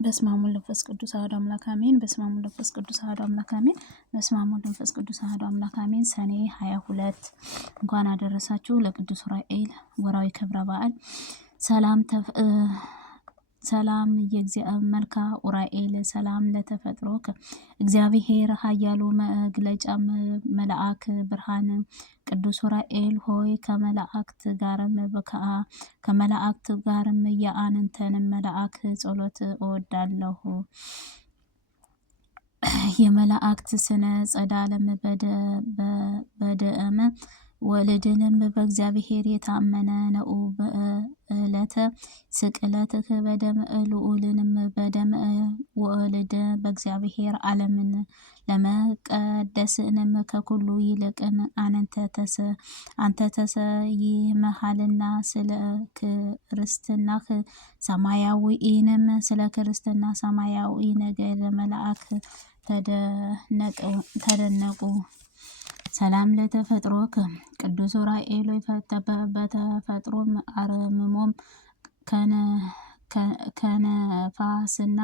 በስመ አብ ወወልድ ወመንፈስ ቅዱስ አሐዱ አምላክ አሜን። በስመ አብ ወወልድ ወመንፈስ ቅዱስ አሐዱ አምላክ አሜን። በስመ አብ ወወልድ ወመንፈስ ቅዱስ አሐዱ አምላክ አሜን። ሰኔ 22 እንኳን አደረሳችሁ ለቅዱስ ዑራኤል ወርሃዊ ክብረ በዓል። ሰላም የእግዚአብሔር መልካ ዑራኤል ሰላም ለተፈጥሮ እግዚአብሔር ኃያሉ መግለጫ መልአክ ብርሃን ቅዱስ ዑራኤል ሆይ ከመላእክት ጋርም የአንተን መልአክ ጸሎት እወዳለሁ። የመላእክት ስነ ጸዳለም በደመ ወልድንም በእግዚአብሔር የታመነ ነው። በዕለተ ስቅለትህ በደም ልዑልንም በደም ወልድ በእግዚአብሔር ዓለምን ለመቀደስንም ከኩሉ ይልቅን አንተ ተሰይመሃልና ስለ ክርስትናህ ሰማያዊ ነገር መልአክ ተደነቁ። ሰላም ለተፈጥሮክ ቅዱስ ዑራኤል በተፈጥሮም አርምሞም ከነፋስና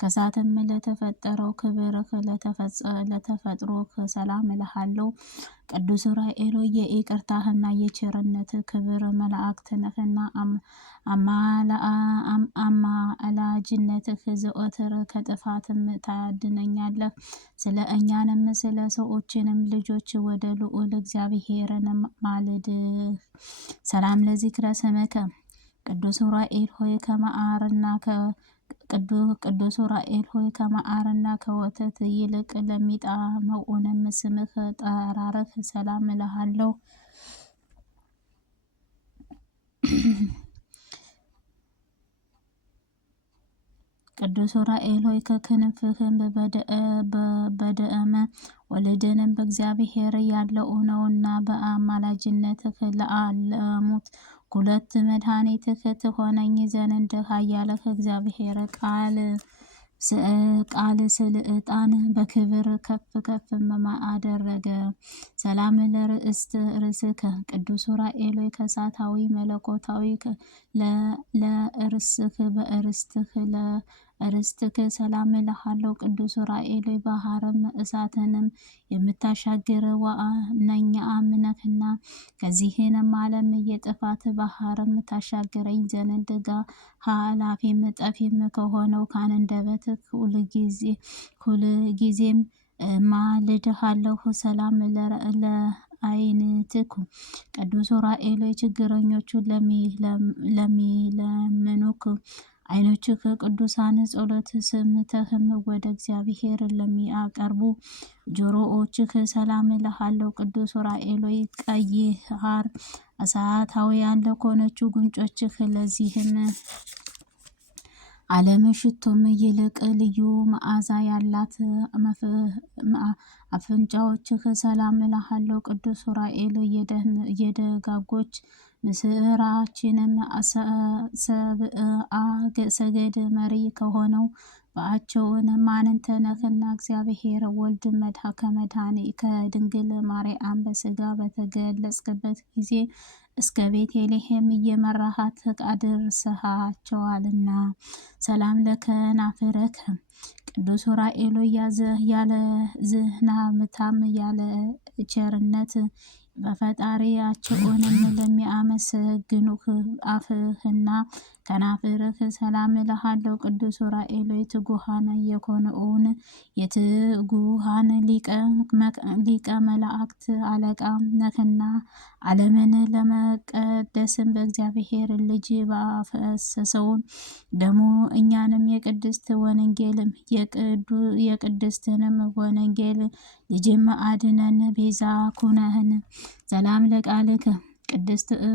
ከእሳትም ለተፈጠረው ክብርህ ለተፈጥሮክ ሰላም እልሃለሁ። ቅዱስ ዑራኤል የይቅርታህና የቸርነት ክብር መላእክት ነህና አማላጅነትህ ዘወትር ከጥፋትም ታድነኛለህ። ስለ እኛንም ስለ ሰዎችንም ልጆች ወደ ልዑል እግዚአብሔርን ማልድ። ሰላም ለዚክረ ስምከ ቅዱስ ዑራኤል ሆይ ከመዓርና ከወተት ይልቅ ለሚጣመውንም ስምህ ጠራርህ ሰላም እልሃለሁ። ቅዱስ ዑራኤል ሆይ ከክንፍህም በደመ ወልድንም በእግዚአብሔር ያለው ነውና በአማላጅነትህ ለዓለሙት ሁለት መድኃኒትህ ትሆነኝ ዘንድ ኃያልህ እግዚአብሔር ቃል ስልጣን በክብር ከፍ አደረገ። ሰላም ርእስከ ቅዱስ ዑራኤል ከእሳታዊ መለኮታዊ ለእርስትህ ሰላም እልሃለሁ። ቅዱስ ዑራኤል ባህርም እሳትንም የምታሻግር ዋነኛ ነህና ከዚህንም ዓለም የጥፋት ባህርም ታሻግረኝ ዘንድ ኃላፊም ጠፊም ከሆነው ከአንደበትህ ሁልጊዜም ማልድሃለሁ። ሰላም ለዓይንትከ ቅዱስ ዑራኤል ችግረኞቹን ለሚለምኑክ ዓይኖችህ ቅዱሳን ጸሎት ሰምተህም ወደ እግዚአብሔር ለሚያቀርቡ ጆሮዎችህ ሰላም እልሃለሁ። ቅዱስ ዑራኤል ቀይ ሐር እሳታውያን ለሆነች ጉንጮችህ ለዚህም ዓለም ሽቶም ይልቅ ልዩ መዓዛ ያላት አፍንጫዎችህ ሰላም እልሃለሁ። ቅዱስ ዑራኤል የደጋጎች ምስራችንም ሰብአ ሰገድ መሪ ከሆነው በአቸውን አንተ ነህና እግዚአብሔር ወልድ ከድንግል ማርያም በሥጋ በተገለጽክበት ጊዜ እስከ ቤተልሔም እየመራሃት አድርሰሃቸዋልና። ሰላም ለከናፍርከ ቅዱስ ዑራኤል ያለ ዝናምታም ያለ ቸርነት በፈጣሪያቸውንም ለሚያመሰግኑህ አፍህና ከናፍርህ ሰላም እልሃለሁ። ቅዱስ ዑራኤል ትጉሃን የሆነውን የትጉሃን ሊቀ መላእክት አለቃ ነህና ዓለምን ለመቀደስም በእግዚአብሔር ልጅ ባፈሰሰውን ደሙ እኛንም የቅድስትንም ወንጌል ልጅም አድነን ቤዛ ኩነህን። ሰላም ለቃልከ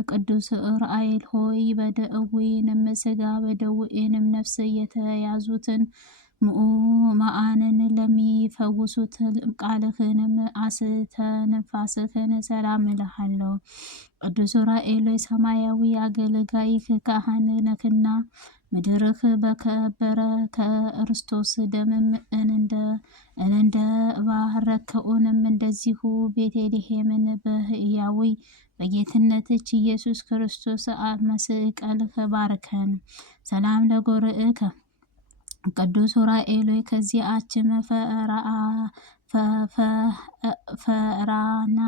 ቅዱስ ዑራኤል ሆይ በደዌንም ሥጋ በደዌንም ነፍስ የተያዙትን ምኡማንን ለሚፈውሱት ቃልህንም አስተንፋስህን ሰላም እልሃለሁ። ቅዱስ ዑራኤል ሰማያዊ አገልጋይህ ካህን ነህና ምድርህ በከበረ ከክርስቶስ ደምም እንደ ባረከውንም እንደዚሁ ቤተልሔምን በሕያዊ በጌትነትች ኢየሱስ ክርስቶስ መስቀልህ ባርከን። ሰላም ለጎርዕከ ቅዱስ ዑራኤል ከዚያች ፈራና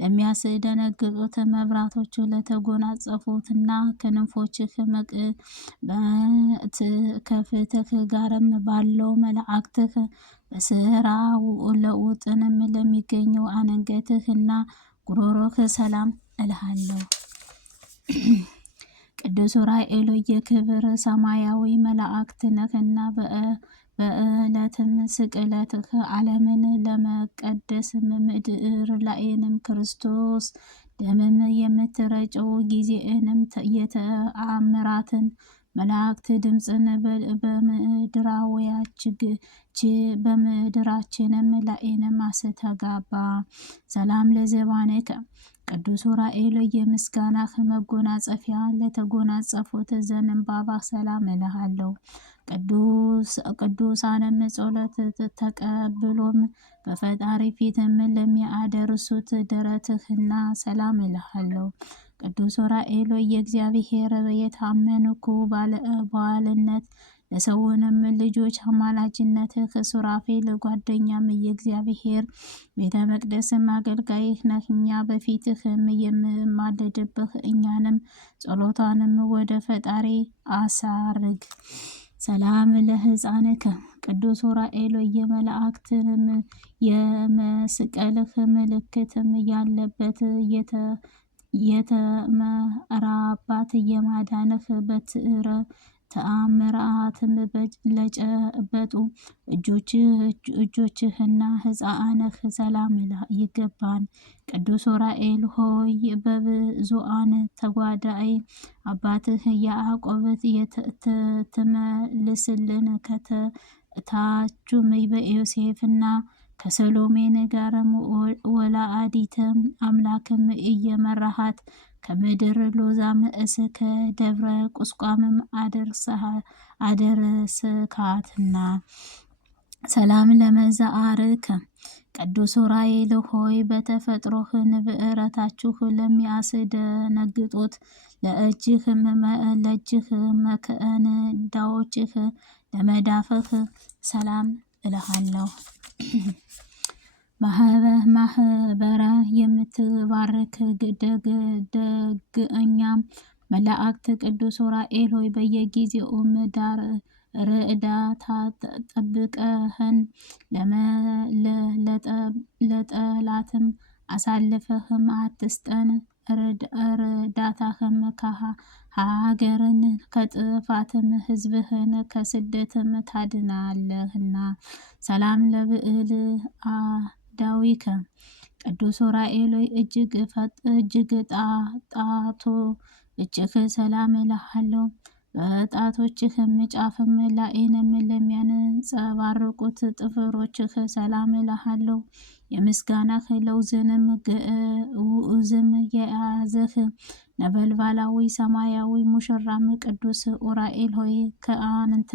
ለሚያስደነግጡት መብራቶቹ ለተጎናጸፉትና ክንፎችህ ከፍትህ ጋርም ባለው መላእክትህ በስራው ለውጥንም ለሚገኘው አንገትህና ጉሮሮህ ሰላም እልሃለሁ። ቅዱስ ዑራኤል የክብር ሰማያዊ መላእክት ነህና በዕለትም ስቅለትህ ዓለምን ለመቀደስም ምድር ላይንም ክርስቶስ ደምም የምትረጨው ጊዜንም የተአምራትን መላእክት ድምፅን በምድራችንም ላይንም አስተጋባ። ሰላም ለዘባነከ ቅዱስ ዑራኤል የምስጋናህ መጎናጸፊያ ለተጎናጸፉት ዘንባባ ሰላም እልሃለሁ። ቅዱሳንም ጸሎት ተቀብሎም በፈጣሪ ፊትም ለሚያደርሱት ደረትህና ሰላም እልሃለሁ። ቅዱስ ዑራኤል የእግዚአብሔር የታመንኩ ባለሟልነት ለሰውንም ልጆች አማላጅነትህ ሱራፌል ጓደኛም የእግዚአብሔር ቤተ መቅደስም አገልጋይህ ነህ። እኛ በፊትህም የምማልድብህ እኛንም ጸሎቷንም ወደ ፈጣሪ አሳርግ። ሰላም ለሕፃንከ ቅዱስ ዑራኤል የመላእክትንም የመስቀልህ ምልክትም ያለበት የተመራባት የማዳንህ በትረ ተአምራትም ለጨበጡ እጆችህና ሕፃንህ ሰላም ይገባን። ቅዱስ ዑራኤል ሆይ በብዙአን ተጓዳይ አባትህ ያዕቆብ ትመልስልን ከታቹም በዮሴፍና ከሰሎሜን ጋርም ወላዲተ አምላክም እየመራሃት ከምድር ሎዛም እስከ ደብረ ቁስቋምም አደረስካትና። ሰላም ለመዛአርከ ቅዱስ ዑራኤል ሆይ በተፈጥሮህ ንብረታችሁ ለሚያስደነግጡት ለእጅህ መከንዳዎችህ ለመዳፍህ ሰላም እልሃለሁ። ማህበረ የምትባርክ ደግእኛም መላእክት ቅዱስ ዑራኤል ሆይ በየጊዜውም ርዕዳታ ጠብቀህን ለጠላትም አሳልፈህም አትስጠን። እርዳታህም ሀገርን ከጥፋትም ሕዝብህን ከስደትም ታድናለህና። ሰላም ለብዕል አዳዊከ ቅዱስ ዑራኤል እጅግ ጣቶ እጅግ ሰላም እልሃለሁ። በጣቶችህም ጫፍም ላይንም ለሚያንጸባርቁት ጥፍሮችህ ሰላም እልሃለሁ። የምስጋናህ ለውዝንም ውእዝም የያዘህ ነበልባላዊ ሰማያዊ ሙሽራም ቅዱስ ዑራኤል ሆይ ከአንተ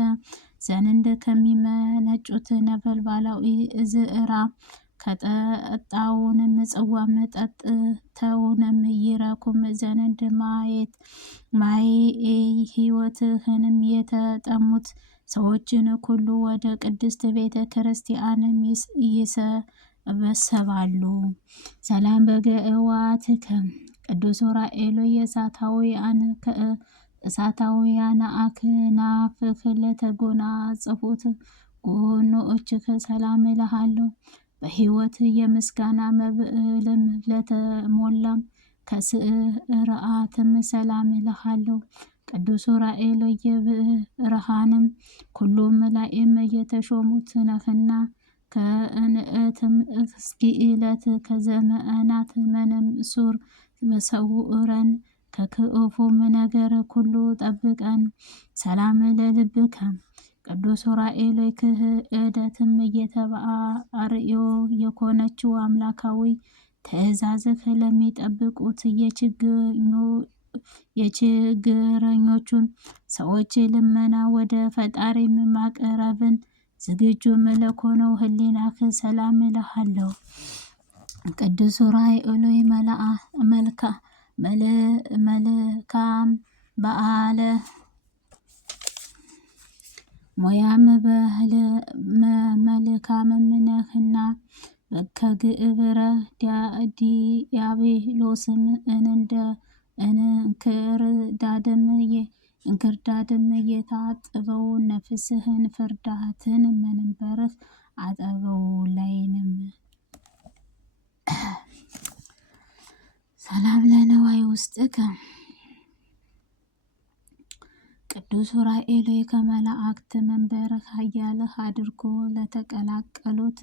ዘንድ ከሚመነጩት ነበልባላዊ ዝዕራ ከጠጣውንም ጽዋም ጠጥተውንም ይረኩም ዘንድ ማየ ሕይወትህንም የተጠሙት ሰዎችን ሁሉ ወደ ቅድስት ቤተ ክርስቲያንም ይሰበሰባሉ። ሰላም በገእዋትከ ቅዱስ ዑራኤል የእሳታውያን አክናፍህ ለተጎናጸፉት ጎኖችህ ሰላም እልሃለሁ። በሕይወት የምስጋና መብልም ለተሞላም ከስርዓትም ሰላም እልሃለሁ። ቅዱስ ዑራኤል የብርሃንም ሁሉም ላይም የተሾሙት ነህና ከእንእትም እስኪእለት ከዘመናት መንሱር መሰውረን ከክፉም ነገር ሁሉ ጠብቀን። ሰላም ለልብከ ቅዱስ ዑራኤል ክህደትም እየተባርዮ የኮነችው አምላካዊ ትእዛዝህ ለሚጠብቁት የችግረኞቹን ሰዎች ልመና ወደ ፈጣሪም ማቅረብን ዝግጁም ለኮነው ህሊናህ ሰላም እልሃለሁ። ቅዱስ ዑራኤል መልካም ሞያም መልካምም ነህና ከግብረ ዲያብሎስም እንክርዳድም የታጠበው ነፍስህን ፍርሃትን መንበርህ አጠበው ላይንም ሰላም ለነዋይ ውስጥከ ቅዱስ ዑራኤል ከመላእክት መንበርህ ኃያልህ አድርጎ ለተቀላቀሉት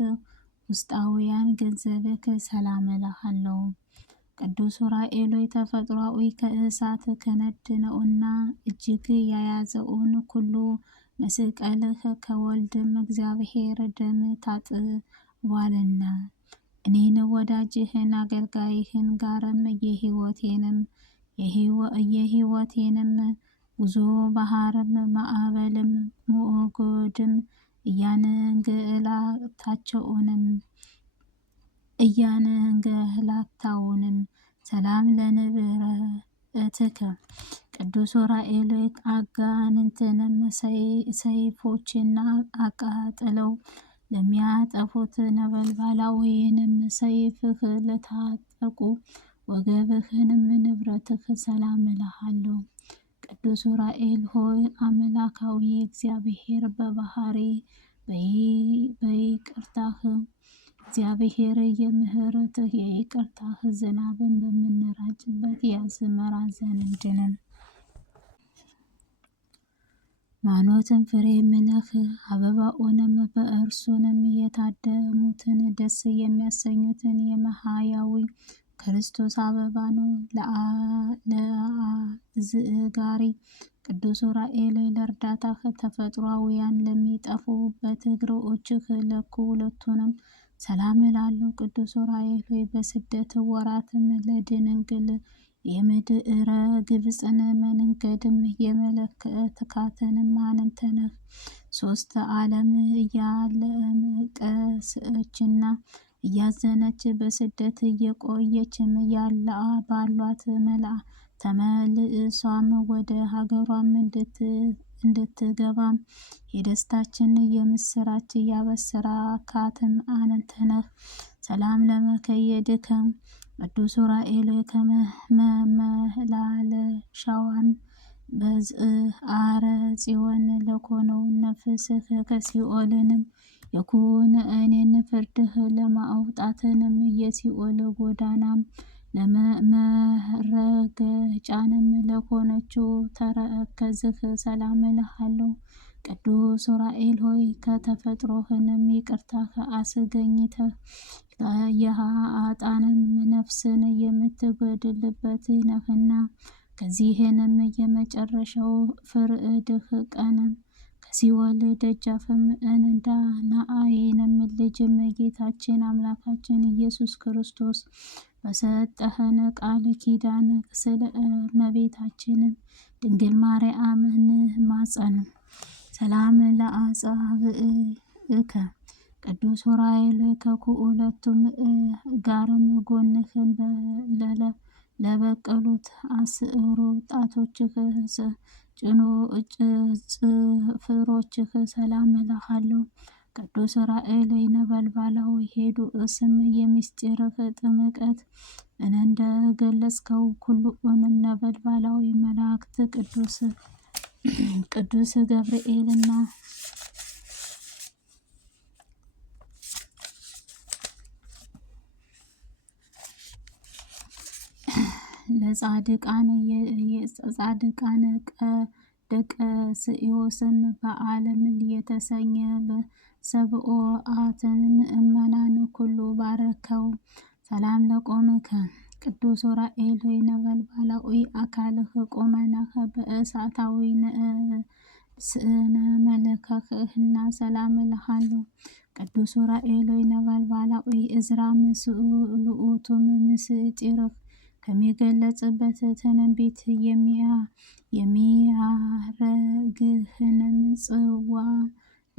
ውስጣውያን ገንዘብክ ሰላም እልሃለሁ። ቅዱስ ዑራኤል ተፈጥሯዊ ከእሳት ከነድ ነውና እጅግ የያዘውን ኩሉ መስቀልህ ከወልድም እግዚአብሔር ደም ታጥቧልና እኔን ወዳጅህን አገልጋይህን ጋርም የሕይወቴንም ጉዞ ባህርም ማዕበልም ሞገድም እያንገላታውንም ሰላም ለንብረትከ ቅዱስ ዑራኤል አጋንንትንም ሰይፎችና አቃጥለው ለሚያጠፉት ነበልባላዊንም ሰይፍህ ለታጠቁ ወገብህንም ንብረትህ ሰላም እልሃለሁ። ቅዱስ ዑራኤል ሆይ አምላካዊ እግዚአብሔር በባህሪ በይቅርታህ እግዚአብሔር የምህረትህ የይቅርታህ ዝናብን በምንራጭበት የአዝመራ ዘንድንም ማኖትን ፍሬ ምነህ አበባውንም በእርሱንም የታደሙትን ደስ የሚያሰኙትን የመሃያዊ ክርስቶስ አበባ ነው። ለአዝጋሪ ቅዱስ ዑራኤል ለእርዳታህ ተፈጥሯውያን ለሚጠፉበት እግሮችህ ሁለቱንም ሰላም እላለሁ። ቅዱስ ዑራኤል በስደት ወራትም ለድንግል የምድረ ግብፅን መንገድም የመለከትካትንም አንተ ነህ። ሶስት ዓለም እያለቀሰችና እያዘነች በስደት እየቆየችም ያለ ባሏት ተመልሷም ወደ ሀገሯም እንድትገባም የደስታችን የምስራች ያበሰራካትም አንተ ነህ። ሰላም ለመከየድከም ቅዱስ ዑራኤል ከመመላለሻዋን በዝአረ ጽዮን ለኮነው ነፍስህ ከሲኦልንም የኩነኔን ፍርድህ ለማውጣትንም የሲኦል ጎዳናም ለመረገጫንም ለኮነችው ተረከዝህ ሰላም እልሃለሁ። ቅዱስ ዑራኤል ሆይ ከተፈጥሮህንም ይቅርታህ አስገኝተህ የኃጥአንን ነፍስን የምትገድልበት ነህና ከዚህንም የመጨረሻው ፍርድህ ቀንም ከሲኦል ደጃፍም እንዳናአይንም ልጅም ጌታችን አምላካችን ኢየሱስ ክርስቶስ በሰጠህን ቃል ኪዳን ስለ እመቤታችንም ድንግል ማርያምን ማጸን ሰላም ለአጻብዕከ ቅዱስ ዑራኤል ከሁለቱም ጋርም ጎንህን ለበቀሉት አስሩ ጣቶችህ ጽፍሮችህ ሰላም እልሃለሁ። ቅዱስ ዑራኤል ነበልባላዊ ሄዱ እስም የምስጢርህ ጥምቀት እንደገለጽከው ኩሉንም ነበልባላዊ መላእክት ቅዱስ ገብርኤልና ለጻድቃን ደቀ ስኢዮስም በዓለም የተሰኘ በሰብኦአትን ምእመናን ኩሉ ባረከው። ሰላም ለቆምከ ቅዱስ ዑራኤል ነበልባላዊ አካልህ ቁመናህ በእሳታዊ ስነ መልክህና ሰላም እልሃለሁ። ቅዱስ ዑራኤል ነበልባላዊ እዝራም ስሉቱም ምስጢርህ ከሚገለጽበት ትንቢት የሚያረግህንም ጽዋ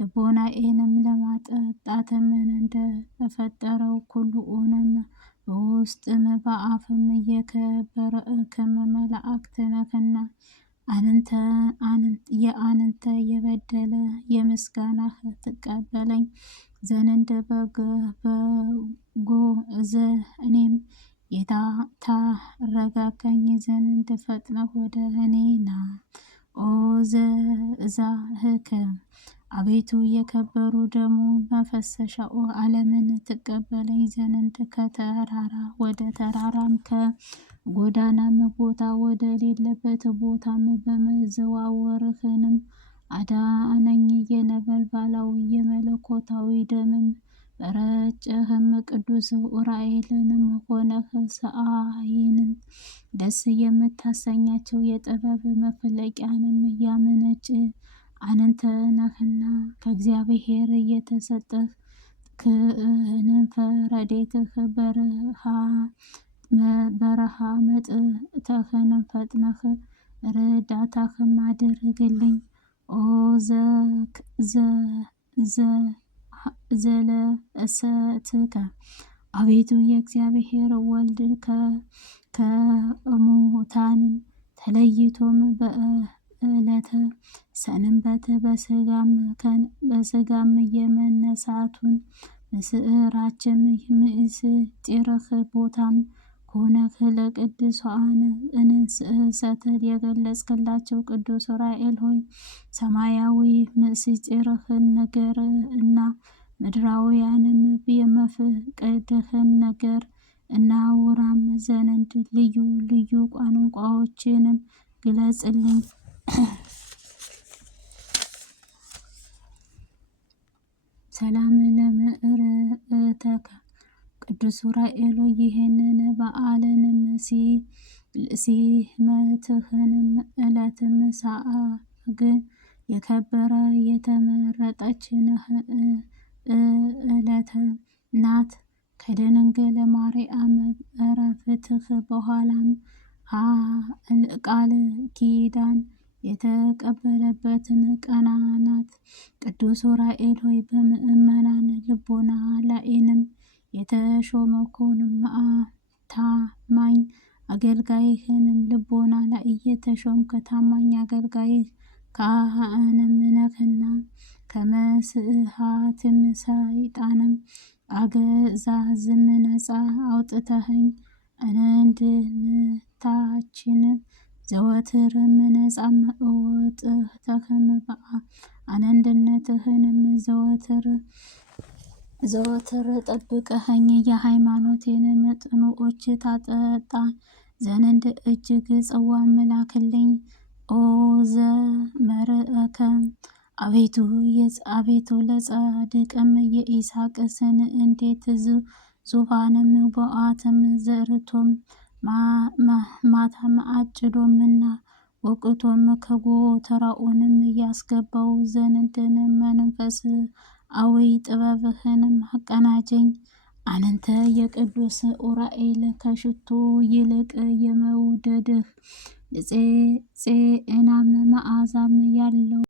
ልቦናዬንም ለማጠጣትም እንደፈጠረው ኩሉንም በውስጥም በአፍም የከበርክም መላእክት ነህና የአንንተ የበደለ የምስጋናህ ትቀበለኝ ዘንድ በጎ እኔም ታረጋጋኝ ዘንድ ፈጥነህ ወደ እኔ ና። ኦ ዘእዛህከ አቤቱ የከበሩ ደሙ መፈሰሻ ዓለምን ትቀበለኝ ዘንድ ከተራራ ወደ ተራራም ከጎዳናም ቦታ ወደ ሌለበት ቦታም በመዘዋወርህንም አዳነኝ። የነበልባላዊ የመለኮታዊ ደምም በረጨህም ቅዱስ ኡራኤልንም ሆነህ ሰአይንም ደስ የምታሰኛቸው የጥበብ መፍለቂያንም እያመነጭ አንተ ነህና ከእግዚአብሔር የተሰጠህ ክንፈ ረድኤትህ በረሃ መጥተህንም ፈጥነህ ርዳታህም አድርግልኝ። ኦ ዘለእሰትከ አቤቱ የእግዚአብሔር ወልድ ከሙታን ተለይቶም በዕለተ ሰንበት በስጋም የመነሳቱን ምስራችም ምስጢርህ ቦታም ሆነህ ለቅዱሳን እንስሰት የገለጽክላቸው ቅዱስ ኡራኤል ሆይ ሰማያዊ ምስጢርህን ነገር እና ምድራውያንም የመፍቀድህን ነገር እናውራም ዘንድ ልዩ ልዩ ቋንቋዎችንም ግለጽልኝ። ሰላም ለምዕረተከ ቅዱስ ኡራኤል ይህንን በዓልንም ሲመትህንም ዕለትም ሳግን የከበረ የተመረጠች ዕለት ናት። ከድንግል ማርያም ዕረፍትህ በኋላም ቃል ኪዳን የተቀበለበትን ቀን ናት። ቅዱስ ኡራኤል ሆይ በምእመናን ልቦና ላይንም የተሾምከውንም ታማኝ አገልጋይህንም ልቦና ላይ የተሾምክ ታማኝ አገልጋይህ ካህንም ነህና ከመስሐትም ሰይጣንም አገዛዝም ነፃ አውጥተኸኝ አንድነታችን ዘወትርም ነፃም እወጥተህም አንድነትህንም ዘወትር ጠብቀኸኝ የሃይማኖቴንም ጽኑዖች ታጠጣ ዘንድ እጅግ ጽዋም ላክልኝ። ኦ ዘመርአከ አቤቱ ለጻድቅም የይስሐቅ ስን እንዴት ዙፋንም በዓትም ዘርቶም ማታም አጭዶምና ወቅቶም ከጎተራኡንም ያስገባው ዘንድንም መንፈሳዊ ጥበብህንም አቀናጀኝ። አንተ የቅዱስ ኡራኤል ከሽቱ ይልቅ የመውደድህ ፄናም መዓዛም ያለው